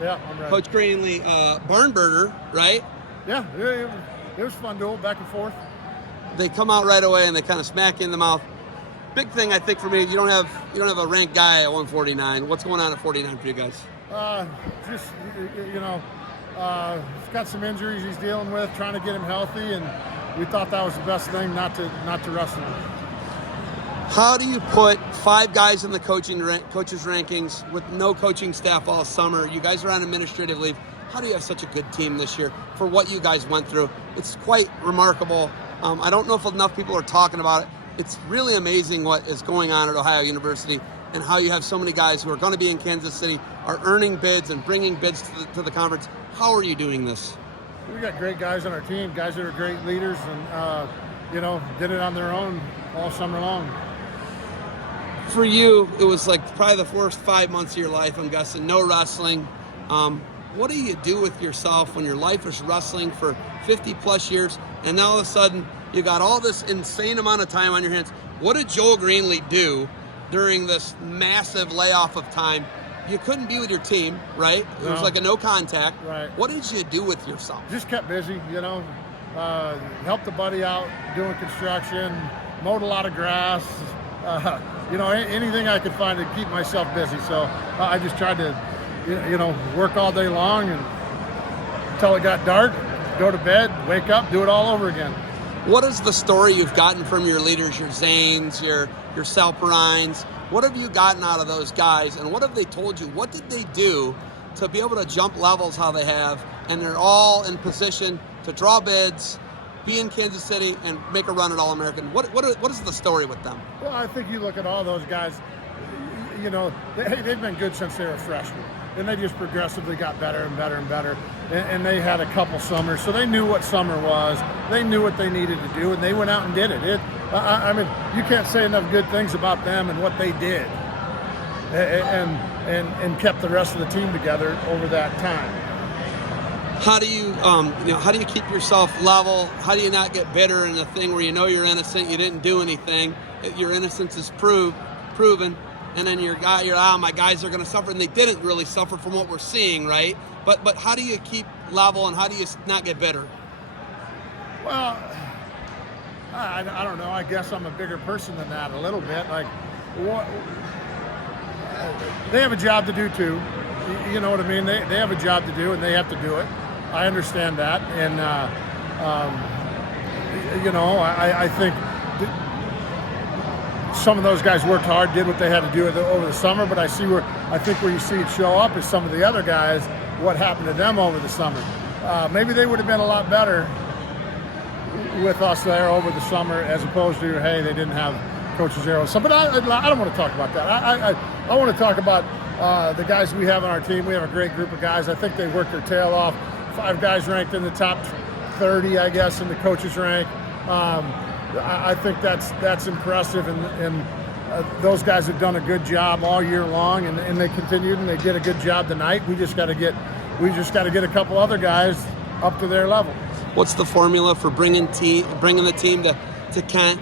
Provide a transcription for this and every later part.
Yeah, I'm ready. Coach Greenlee, barn burner, right? Yeah, it was fun duel, back and forth. They come out right away and they kind of smack you in the mouth. Big thing I think for me, you don't have a ranked guy at 149. What's going on at 49 for you guys? Just he's got some injuries he's dealing with, trying to get him healthy, and we thought that was the best thing, not to wrestle him. How do you put 5 guys in the coaches rankings with no coaching staff all summer? You guys are on administrative leave. How do you have such a good team this year for what you guys went through? It's quite remarkable. I don't know if enough people are talking about it. It's really amazing what is going on at Ohio University and how you have so many guys who are going to be in Kansas City, are earning bids and bringing bids to the conference. How are you doing this? We got great guys on our team, guys that are great leaders, and did it on their own all summer long. For you, it was like probably the first 5 months of your life, I'm guessing, no wrestling. What do you do with yourself when your life is wrestling for 50 plus years and now all of a sudden you got all this insane amount of time on your hands? What did Joel Greenlee do during this massive layoff of time? You couldn't be with your team, right? It was like a no contact. Right. What did you do with yourself? Just kept busy, helped a buddy out doing construction, mowed a lot of grass, anything I could find to keep myself busy. So I just tried to, work all day long and until it got dark, go to bed, wake up, do it all over again. What is the story you've gotten from your leaders, your Zanes, your Salperines? What have you gotten out of those guys, and what have they told you? What did they do to be able to jump levels how they have, and they're all in position to draw bids, be in Kansas City, and make a run at All-American? What is the story with them? Well, I think you look at all those guys, they've been good since they were freshmen. And they just progressively got better and better and better. And they had a couple summers, so they knew what summer was. They knew what they needed to do, and they went out and did it. You can't say enough good things about them and what they did, and kept the rest of the team together over that time. How do you keep yourself level? How do you not get bitter in a thing where you're innocent, you didn't do anything, your innocence is proven? And then my guys are going to suffer, and they didn't really suffer from what we're seeing, right? But how do you keep level, and how do you not get bitter? Well, I don't know. I guess I'm a bigger person than that a little bit. Like, they have a job to do too. You know what I mean? They have a job to do, and they have to do it. I understand that, and I think. Some of those guys worked hard, did what they had to do over the summer, but I think where you see it show up is some of the other guys, what happened to them over the summer. Maybe they would have been a lot better with us there over the summer as opposed to, hey, they didn't have coaches there. But I don't want to talk about that. I want to talk about the guys we have on our team. We have a great group of guys. I think they worked their tail off. 5 guys ranked in the top 30, I guess, in the coaches rank. I think that's impressive, and those guys have done a good job all year long, and they continued, and they did a good job tonight. We just got to get a couple other guys up to their level. What's the formula for bringing the team to Kent,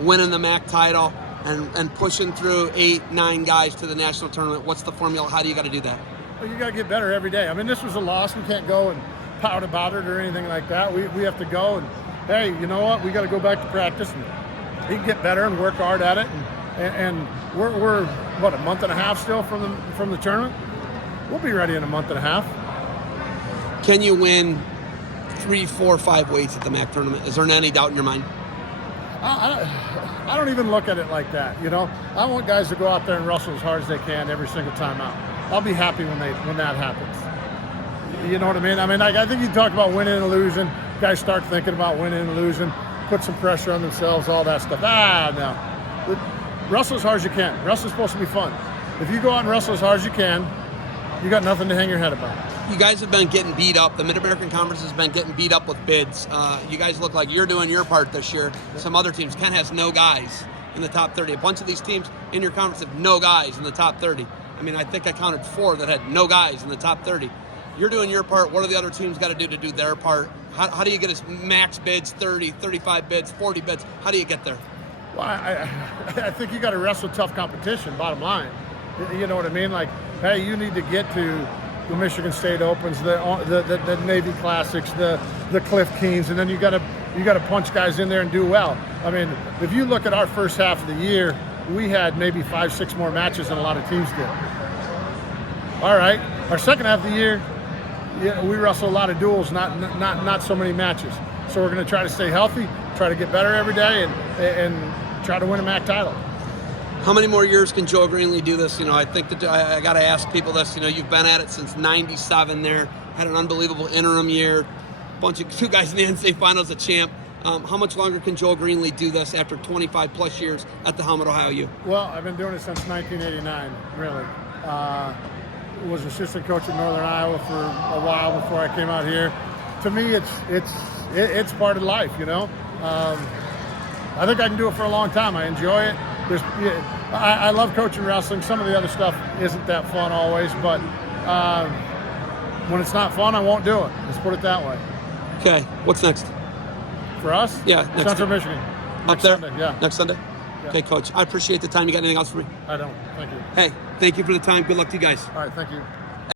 winning the MAC title, and pushing through 8-9 guys to the national tournament? What's the formula? How do you got to do that? Well, you got to get better every day. I mean, this was a loss. We can't go and pout about it or anything like that. We have to go and, hey, you know what? We got to go back to practice and we can get better and work hard at it. And we're what, a month and a half still from the tournament? We'll be ready in a month and a half. Can you win 3, 4, 5 weights at the MAC tournament? Is there any doubt in your mind? I don't even look at it like that. I want guys to go out there and wrestle as hard as they can every single time out. I'll be happy when that happens. You know what I mean? I think you talk about winning and losing. Guys start thinking about winning and losing, put some pressure on themselves, all that stuff. No. Wrestle as hard as you can. Wrestle's supposed to be fun. If you go out and wrestle as hard as you can, you got nothing to hang your head about. You guys have been getting beat up. The Mid-American Conference has been getting beat up with bids. You guys look like you're doing your part this year. Some other teams, Kent has no guys in the top 30. A bunch of these teams in your conference have no guys in the top 30. I think I counted 4 that had no guys in the top 30. You're doing your part. What do the other teams got to do their part? How do you get us max bids, 30, 35 bids, 40 bids? How do you get there? Well, I think you got to wrestle tough competition, bottom line. You know what I mean? Like, hey, you need to get to the Michigan State Opens, the Navy Classics, the Cliff Keens, and then you got to punch guys in there and do well. I mean, if you look at our first half of the year, we had maybe 5-6 more matches than a lot of teams did. All right, our second half of the year, yeah, we wrestle a lot of duels, not so many matches. So we're going to try to stay healthy, try to get better every day, and try to win a MAC title. How many more years can Joe Greenlee do this? You know, I think that I got to ask people this. You know, you've been at it since '97. There, had an unbelievable interim year. Two guys in the NCAA Finals, a champ. How much longer can Joe Greenlee do this after 25 plus years at the Helmet Ohio U? Well, I've been doing it since 1989. Really, was assistant coach at Northern Iowa for a while before I came out here. To me, it's part of life. You know, I think I can do it for a long time. I enjoy it. I love coaching wrestling. Some of the other stuff isn't that fun always, but when it's not fun, I won't do it. Let's put it that way. Okay, what's next? For us? Yeah, Central Michigan. Up there? Sunday, yeah. Next Sunday? Yeah. Okay, Coach. I appreciate the time. You got anything else for me? I don't. Thank you. Hey, thank you for the time. Good luck to you guys. All right, thank you.